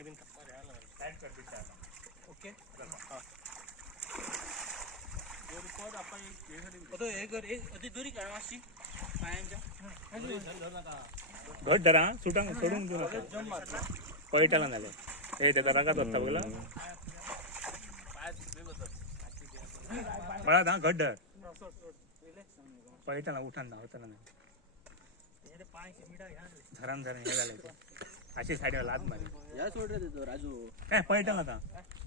पाय बिन टाइट कर दीजिए ओके दुरी करा माशी पायांच्या घट धरा सुटांग सोडून देऊ नका पैठाला झाले हे त्याचा रगात होता बघला मला ना घट धर पैठाला उठान धावताना नाही धरण धरण हे झालं अशी साईडला लाद मारी या सोड रे तो राजू काय पैठाला आता